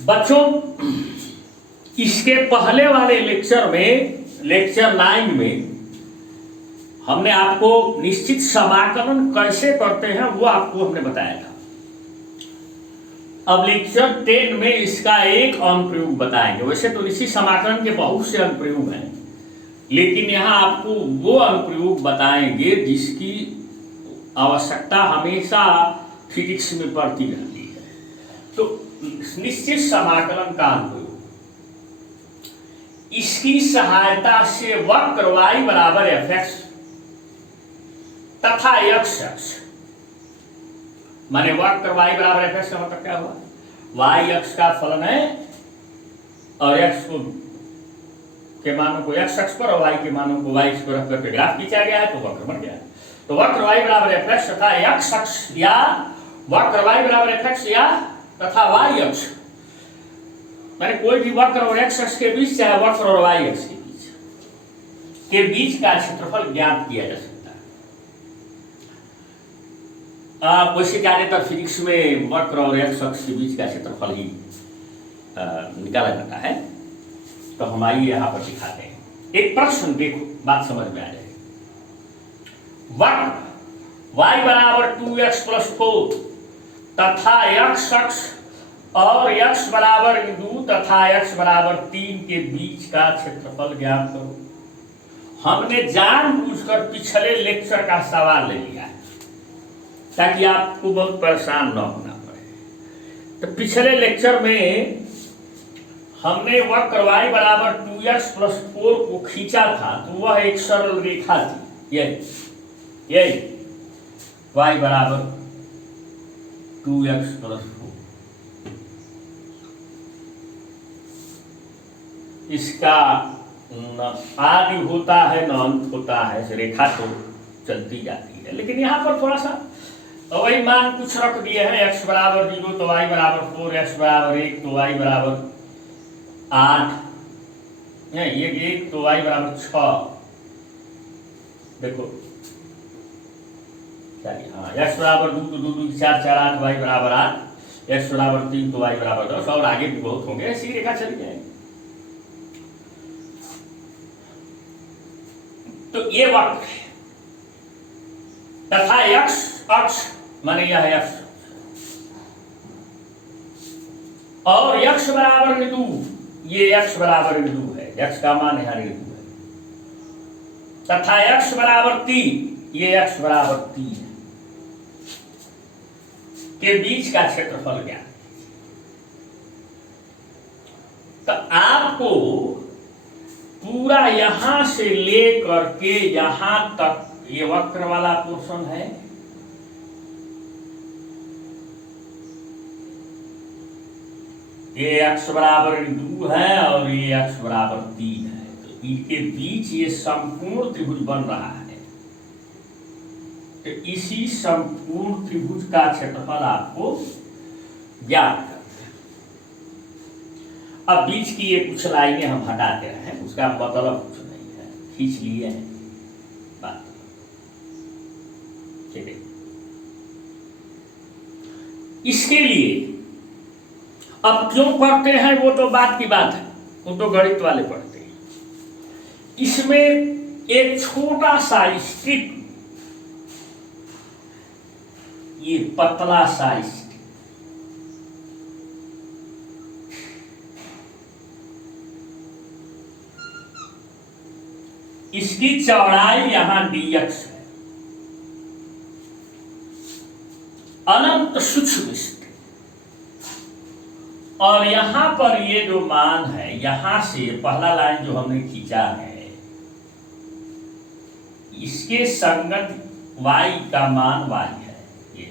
बच्चों, इसके पहले वाले लेक्चर में, लेक्चर 9 में हमने आपको निश्चित समाकलन कैसे करते हैं वो आपको हमने बताया था। अब लेक्चर 10 में इसका एक अनुप्रयोग बताएंगे। वैसे तो निश्चित समाकलन के बहुत से अनुप्रयोग हैं, लेकिन यहाँ आपको वो अनुप्रयोग बताएंगे जिसकी आवश्यकता हमेशा फिजिक्स में पड़ती रहती है। तो निश्चित समाकलन का अनुप्रयोग, इसकी सहायता से वक्र y बराबर fx तथा x अक्ष, माने वक्र y बराबर fx का मतलब क्या हुआ? y अक्ष का फलन है और x को के मानों को x अक्ष पर और y के मानों को y अक्ष पर रख करके ग्राफ खींचा गया है, तो वक्र बन गया है। तो वक्र y बराबर fx तथा x अक्ष या वक्र y बराबर fx या तथा y अक्ष, माने कोई भी वक्र और x अक्ष के बीच, चाहे वक्र और y अक्ष के बीच का क्षेत्रफल ज्ञात किया जा सकता है। वैसे ज्यादातर फिजिक्स में वक्र और x अक्ष के बीच का क्षेत्रफल ही निकाला जाता है। तो हम आइए यहाँ पर दिखाते हैं एक प्रश्न, देखो बात समझ में आ जाएगी। वक्र y बराबर 2x + 4 तथा x अक्ष और x बराबर 2 तथा x बराबर 3 के बीच का क्षेत्रफल ज्ञात करो। हमने जानबूझकर पिछले लेक्चर का सवाल ले लिया है ताकि आपको बहुत परेशान न होना पड़े। तो पिछले लेक्चर में हमने वक्र y बराबर 2x + 4 को खींचा था, तो वह एक सरल रेखा थी, यही y बराबर 2x + 4। इसका न आदि होता है न अंत होता है, रेखा तो चलती जाती है। लेकिन यहाँ पर थोड़ा सा वही मान कुछ रख दिए हैं, x बराबर 0 तो y बराबर 4, x बराबर 1 तो y बराबर 8, ये 1 तो y बराबर 6। देखो हाँ, x बराबर 2 तो 2 2 4 4 8, y बराबर 8, x बराबर 3 तो y बराबर 10, और आगे भी बहुत होंगे, ऐसी रेखा चली जाएगी। तो ये वक्र है तथा x अक्ष माने यह है x, और x बराबर 2, ये x बराबर 2 है, x का मान यहाँ 2 है, तथा x बराबर 3, ये x बराबर 3 है, के बीच का क्षेत्रफल क्या? तो आपको पूरा यहां से लेकर के यहां तक ये वक्र वाला पोर्शन है, ये x बराबर 2 है और ये x बराबर 3 है। तो इनके बीच ये संपूर्ण त्रिभुज बन रहा है। तो इसी संपूर्ण त्रिभुज का क्षेत्रफल आपको ज्ञात करना है। अब बीच की ये कुछ लाइनें हम हटाते हैं, उसका मतलब कुछ नहीं है, खींच लिए हैं बात, ठीक है। इसके लिए अब क्यों करते हैं वो तो बात की बात है, वो तो गणित वाले पढ़ते हैं। इसमें एक छोटा सा स्ट्रिप, ये पतला सा स्ट्रिप, इसकी चौड़ाई यहां dx है, अनंत सूक्ष्म स्थिति, और यहां पर ये जो मान है, यहां से पहला लाइन जो हमने खींचा है, इसके संगत y का मान y है, ये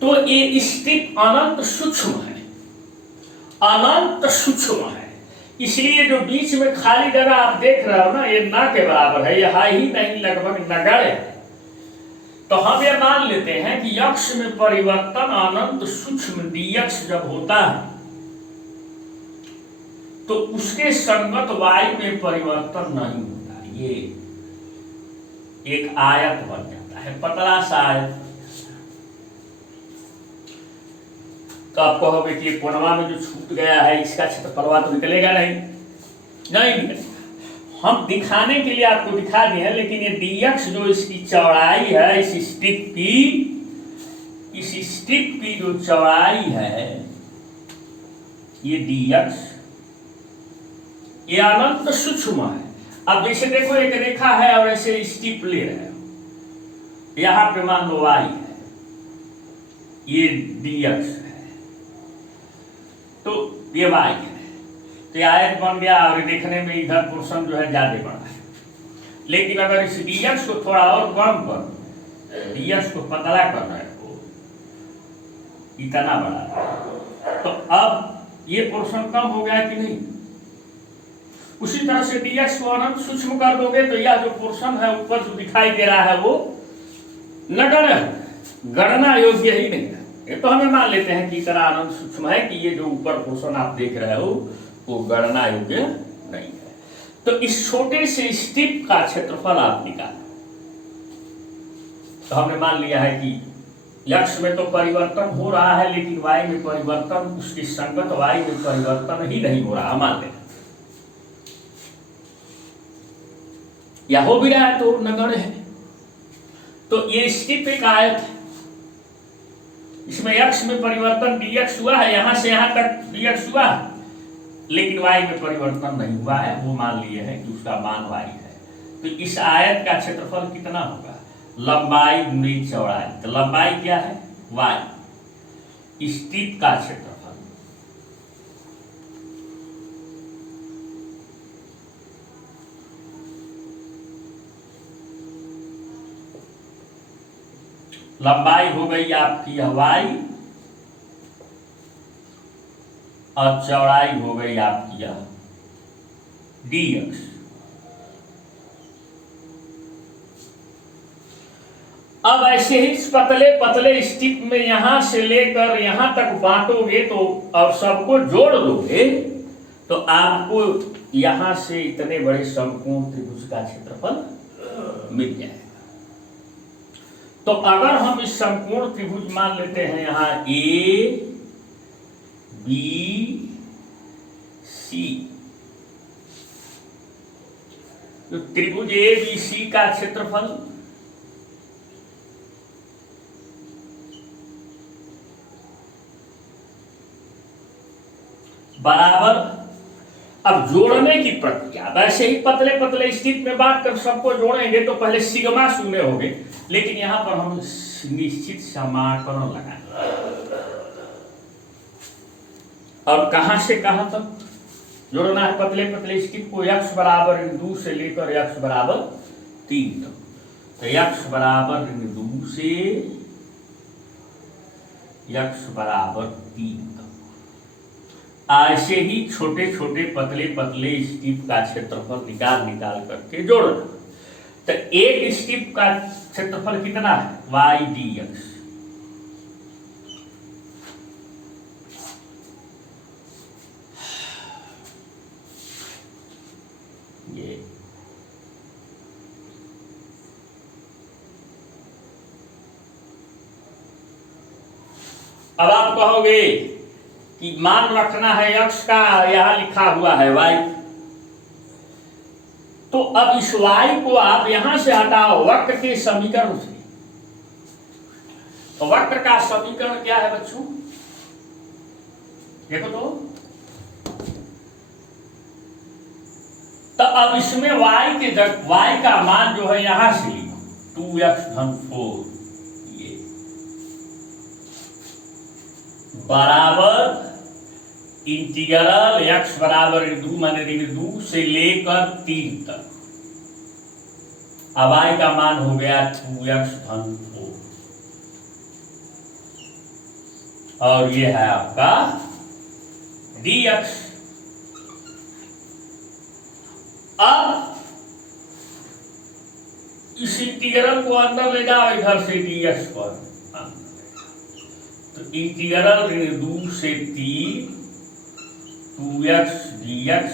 तो ये स्ट्रिप अनंत सूक्ष्म है, अनंत सूक्ष्म है। इसलिए जो बीच में खाली जगह आप देख रहे हो ना, ये ना के बराबर है, ये है ही नहीं, लगभग नगण्य है। तो हम ये मान लेते हैं कि x में परिवर्तन अनंत सूक्ष्म dx जब होता है तो उसके संगत y में परिवर्तन नहीं होता। एक आयत बन जाता है, पतला सा आयत। तो आप कहोगे कि कोनवा में जो छूट गया है इसका क्षेत्रफलवा तो निकलेगा नहीं, नहीं निकलेगा। हम दिखाने के लिए आपको दिखा दिए हैं, लेकिन ये dx जो इसकी चौड़ाई है, इस स्ट्रिप की जो चौड़ाई है, ये dx ये अनंत सूक्ष्म है। अब जैसे देखो एक रेखा है और ऐसे स्ट्रिप ले रहे हो, यहां पे मान लो y है, ये dx है, तो ये y है, तो आयत बन गया और देखने में इधर पोर्शन जो है ज्यादा बड़ा है। लेकिन अगर इस dx को थोड़ा और कम कर, dx को पतला करना है तो इतना बड़ा है, तो अब ये पोर्शन कम हो गया कि नहीं। उसी तरह से dx को अनंत सूक्ष्म कर दोगे तो यह जो पोर्शन है ऊपर जो दिखाई दे रहा है वो नगण्य है, गणना योग्य ही नहीं है। ये तो हमें मान लेते हैं कि इतना अनंत सूक्ष्म है कि ये जो ऊपर पोर्शन आप देख रहे हो वो गणना योग्य नहीं है। तो इस छोटे से स्ट्रिप का क्षेत्रफल आप निकालें। तो हमने मान लिया है कि x में तो परिवर्तन हो रहा है, लेकिन y में परिवर्तन, उसकी संगत y में परिवर्तन ही नहीं हो रहा, मान लें या हो भी रहा है तो नगण्य है। तो ये स्ट्रिप एक आयत है, इसमें x में परिवर्तन dx हुआ है, यहां से यहां तक dx हुआ है, लेकिन y में परिवर्तन नहीं हुआ है। वो मान लिए हैं कि उसका मान y है। तो इस आयत का क्षेत्रफल कितना होगा, लंबाई गुणी चौड़ाई। तो लंबाई क्या है, y, स्ट्रिप का क्षेत्रफल, लंबाई हो गई आपकी y और चौड़ाई हो गई आपकी dx। अब ऐसे ही पतले पतले स्ट्रिप में यहां से लेकर यहां तक बांटोगे तो और सबको जोड़ दोगे तो आपको यहां से इतने बड़े समकोण त्रिभुज का क्षेत्रफल मिल जाएगा। तो अगर हम इस समकोण त्रिभुज मान लेते हैं यहां ए बी सी, तो त्रिभुज ए बी सी का क्षेत्रफल बराबर, अब जोड़ने की प्रक्रिया वैसे ही पतले पतले स्ट्रिप में बांट कर सबको जोड़ेंगे तो पहले सिग्मा शून्य होंगे, लेकिन यहां पर हम निश्चित समाकलन लगाएंगे। और कहां से कहां तक जोड़ना है पतले पतले स्ट्रिप को, x बराबर 2 से लेकर x बराबर 3 तक। तो x बराबर 2 से x बराबर 3 तक। ऐसे ही छोटे छोटे पतले पतले स्ट्रिप का क्षेत्रफल निकाल करके जोड़ना। तो एक स्ट्रिप का क्षेत्रफल कितना है, y dx। ये अब आप कहोगे कि मान रखना है x का, यहां लिखा हुआ है y, तो अब इस y को आप यहां से हटाओ वक्र के समीकरण से। तो वक्र का समीकरण क्या है बच्चों, देखो तो अब इसमें y का मान जो है यहां से लिखो 2x धन 4 ये बराबर इंटीग्रल x बराबर 2 माने 2 से लेकर 3 तक। अब y का मान हो गया 2x धन 4 और ये है आपका dx। अब इस इंटीग्रल को अंदर ले जाओ इधर से dx पर, तो इंटीग्रल 2 से 3 2x dx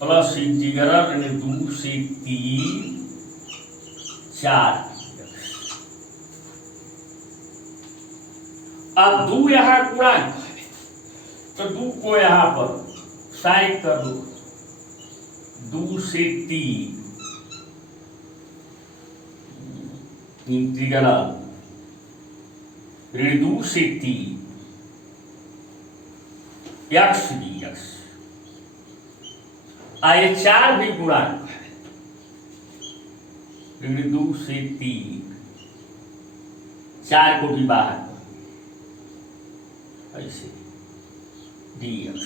प्लस इंटीग्रल ऋण 2 से 3 4। अब 2 यहां गुणांक है तो 2 को यहां पर साइड कर दो। 2 से 3 इंटीग्रल ऋण 2 से 3 x dx। आए 4 भी गुणांक है। ऋण 2 से 3 4 को भी बाहर ऐसे dx।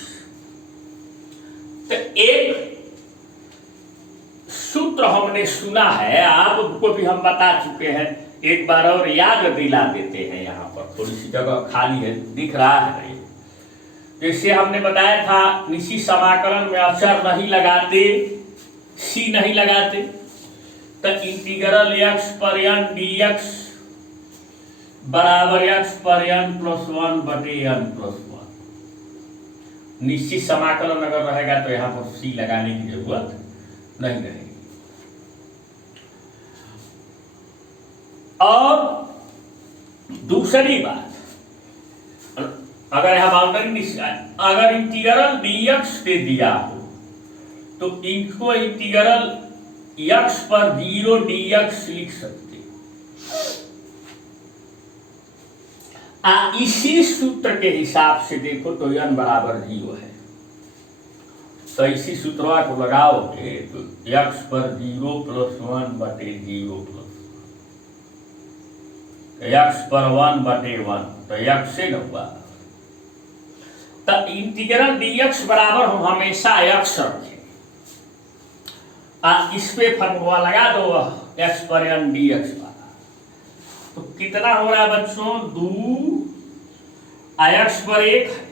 तो एक सूत्र हमने सुना है, आपको भी हम बता चुके हैं, एक बार और याद दिला देते हैं। यहाँ पर थोड़ी सी जगह खाली है, दिख रहा है। जैसे हमने बताया था, निश्चित समाकलन में अक्षर नहीं लगाते, सी नहीं लगाते, तो इंटीग्रल x पर n dx बराबर x पर n प्लस 1 बटे n प्लस 1। निश्चित समाकलन अगर रहेगा तो यहाँ पर सी लगाने की जरूरत नहीं रहेगी। और दूसरी बात, अगर यहाँ बाउंड्री अगर इंटीग्रल dx दे दिया हो तो इनको इंटीग्रल x पर 0 dx लिख सकते। इसी सूत्र के हिसाब से देखो तो n बराबर 0 है, तो इसी सूत्र को लगाओगे तो x पर 0 प्लस 1 बटे 0 प्लस x पर 1 बटे 1, तो x से न हुआ। तो इंटीग्रल dx बराबर हम हमेशा x रखें। इस पे फॉर्मूला लगा दो x पर n dx वाला, तो कितना हो रहा है बच्चों? 2 x पर 1 है,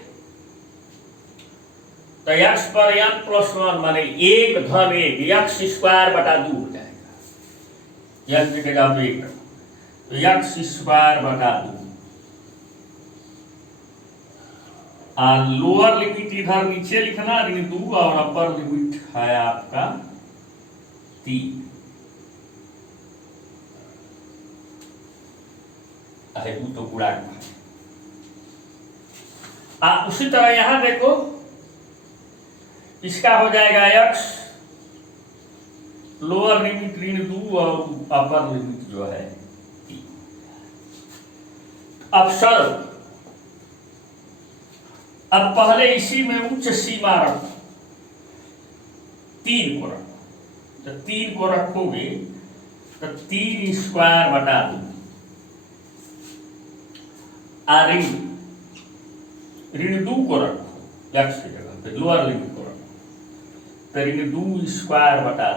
तो x पर n प्लस 1 माने 1 धन 1 x स्क्वायर बटा 2 हो जाएगा। x की जगह पे 1 तो x स्क्वायर बटा 2। लोअर लिमिट इधर नीचे लिखना ऋण 2 और अपर लिमिट है आपका 3। अरे 2 तो पूरा उसी तरह यहां देखो, इसका हो जाएगा x लोअर लिमिट ऋण 2 और अपर लिमिट जो है 3। अब सर अब पहले इसी में उच्च सीमा रखो, 3 को रखो। तो 3 को रखोगे तो 3 स्क्वायर बटा 2 ऋण 2 को रखो x की जगह पे, लोअर लिमिट को रखो, तो ऋण 2 स्क्वायर बटा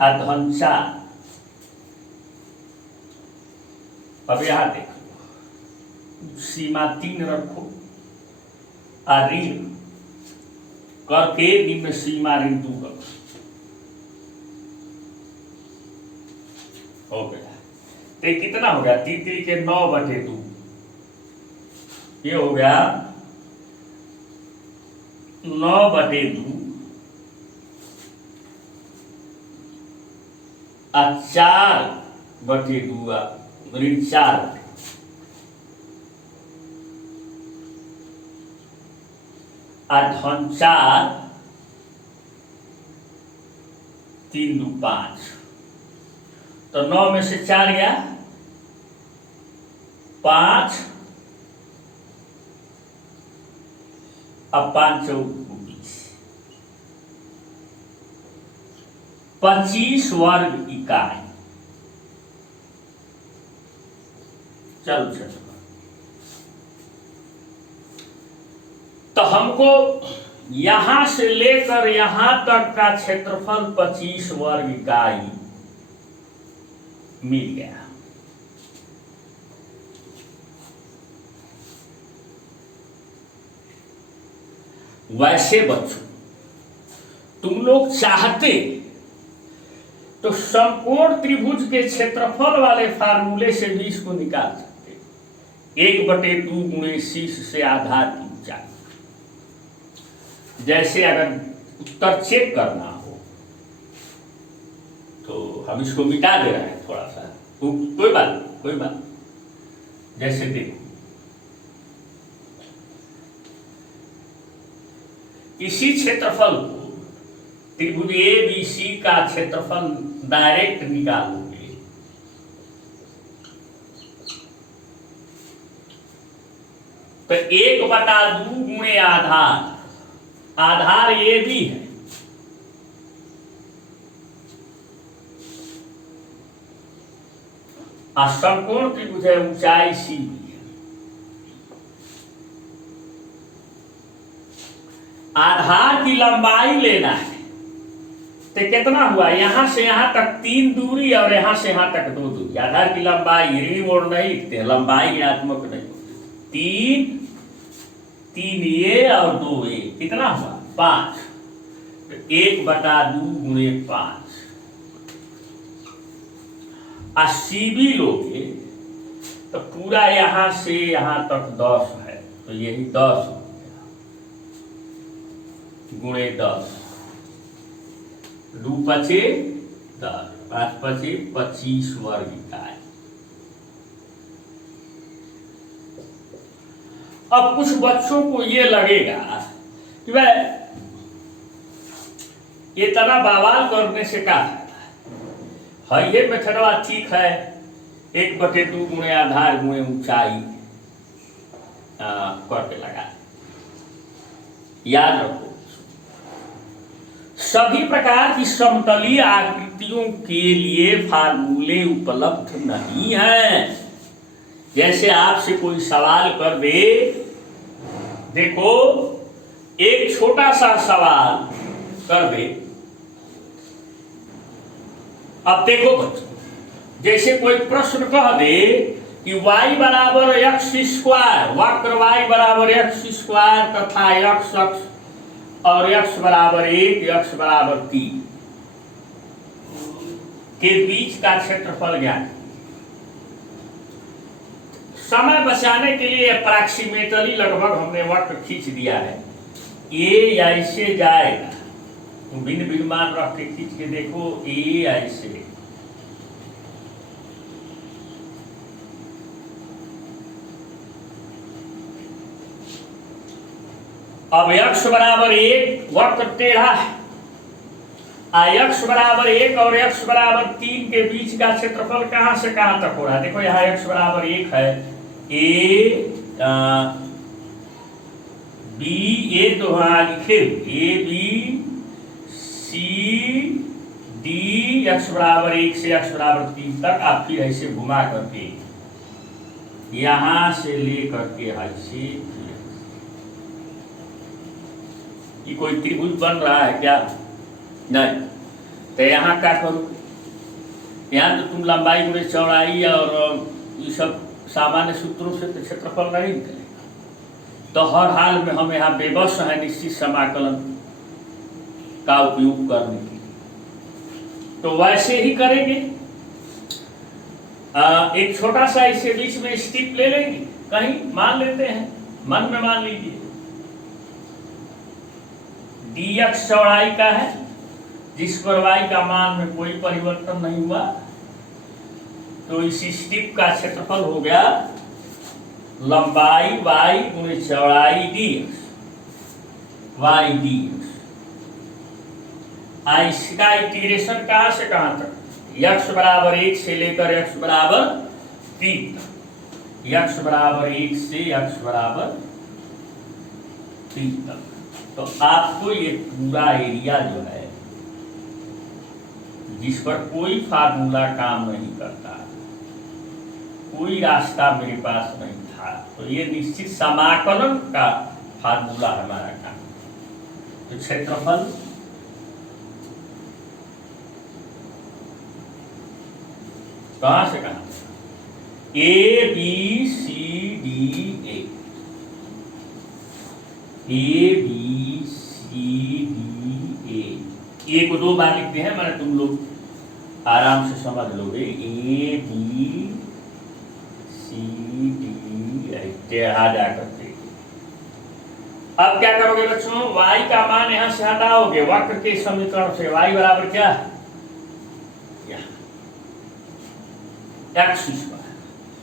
2 धन 4। अब यहां देखो, सीमा 3 रखो ऋण करके निम्न सीमा ऋण 2 रखो, हो गया। तो कितना हो गया? 3 3 के 9 बटे 2, ये हो गया 9 बटे 2 और 4 बटे 2 ऋण 4 धन 4 3 2 5, तो 9 में से 4 गया 5, अब 5 4 25 वर्ग इकाई। चलो चलो, तो हमको यहां से लेकर यहां तक का क्षेत्रफल 25 वर्ग इकाई मिल गया। वैसे बच्चों, तुम लोग चाहते तो समकोण त्रिभुज के क्षेत्रफल वाले फार्मूले से भी इसको निकाल सकते। 1/2 गुणे शीर्ष से आधार की ऊंचाई, जैसे अगर उत्तर चेक करना हो तो हम इसको मिटा दे रहे हैं थोड़ा सा, तो कोई बात। जैसे देखो, इसी क्षेत्रफल को त्रिभुज ABC का क्षेत्रफल डायरेक्ट निकालोगे तो 1/2 गुणे आधार ये भी है, और समकोण त्रिभुज है, ऊंचाई सी भी है। आधार की लंबाई लेना है तो कितना हुआ, यहां से यहां तक 3 दूरी और यहां से यहां तक 2 दूरी। आधार की लंबाई ऋण मोड़ नहीं लिखते, लंबाई ऋणात्मक नहीं होती। 3 ये और 2 ये, कितना हुआ 5। तो 1/2 गुणे 5। सीबी लोगे तो पूरा यहां से यहां तक 10 है, तो यही 10 हो गया गुणे 10। 2 पचे 10, 5 पचे 25 वर्ग इकाई। अब कुछ बच्चों को ये लगेगा कि भाई ये तना बवाल करने से क्या है, ये मेथडवा ठीक है, 1/2 गुणे आधार गुणे ऊंचाई करके लगा। याद रखो, सभी प्रकार की समतलीय आकृतियों के लिए फार्मूले उपलब्ध नहीं हैं। जैसे आपसे कोई सवाल कर दे, देखो एक छोटा सा सवाल कर दे। अब देखो बच्चों, जैसे कोई प्रश्न कह दे कि y बराबर x², वक्र y बराबर x² तथा x अक्ष और x बराबर 1, x बराबर 3 के बीच का क्षेत्रफल ज्ञात। समय बचाने के लिए अप्रॉक्सीमेटली लगभग हमने वक्र खींच दिया है। ये ऐसे जाएगा, तुम भिन्न भिन्न मान रख के खींच के देखो, ये ऐसे। अब x बराबर 1 वक्र टेढ़ा है, x बराबर 1 और x बराबर 3 के बीच का क्षेत्रफल कहां से कहां तक हो रहा है। देखो यहाँ x बराबर 1 है, B ये तो वहां लिखे ABC D, x बराबर 1 से x बराबर 3 तक। आप फिर ऐसे घुमा करके यहां से ले करके ऐसे, ये कोई त्रिभुज बन रहा है क्या? नहीं। तो यहाँ क्या करूँ, यहाँ तो तुम लंबाई गुणे चौड़ाई और ये सब सामान्य सूत्रों से क्षेत्रफल नहीं निकलेगा, तो हर हाल में हम यहाँ बेबस है निश्चित समाकलन का उपयोग करने के लिए। तो वैसे ही करेंगे, एक छोटा सा इसके बीच में स्टिप ले लेंगे, कहीं मान लेते हैं, मन में मान लीजिए dx चौड़ाई का है, जिस पर y का मान में कोई परिवर्तन नहीं हुआ, तो इस स्टिप का क्षेत्रफल हो गया लंबाई y गुणे चौड़ाई dx, y dx। इसका इंटीग्रेशन कहां से कहां तक, x बराबर 1 से लेकर x बराबर 3 तक, x बराबर 1 से x बराबर 3 तक। तो आपको ये पूरा एरिया जो है, जिस पर कोई फार्मूला काम नहीं करता, कोई रास्ता मेरे पास नहीं था, तो ये निश्चित समाकलन का फार्मूला हमारा काम। तो क्षेत्रफल कहां से कहां, ABCDA, ए को 2 बार लिखते हैं, मैंने तुम लोग आराम से समझ लोगे। ABCD टेढ़ा जा करके अब क्या करोगे बच्चों, y का मान यहां से हटाओगे, वक्र के समीकरण से y बराबर क्या है, एक्स स्क्वायर,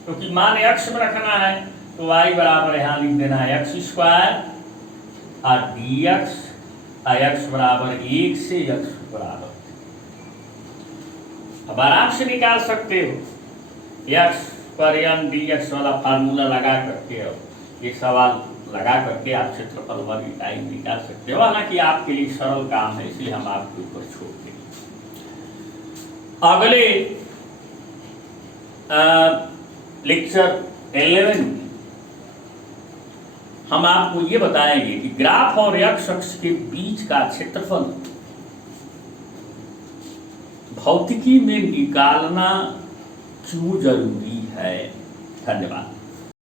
क्योंकि मान x में रखना है तो y बराबर यहां लिख देना है एक्स स्क्वायर और dx, x बराबर 1 से x बराबर, अब आराम से निकाल सकते हो x पर n dx वाला फार्मूला लगा करके, अब ये सवाल लगा करके आप क्षेत्रफल वर्ग इकाई निकाल सकते हो। हालांकि आपके लिए सरल काम है इसलिए हम आपके ऊपर छोड़ देंगे। अगले लेक्चर 11 में हम आपको ये बताएंगे कि ग्राफ और एक्स अक्ष के बीच का क्षेत्रफल भौतिकी में निकालना क्यों जरूरी है। धन्यवाद।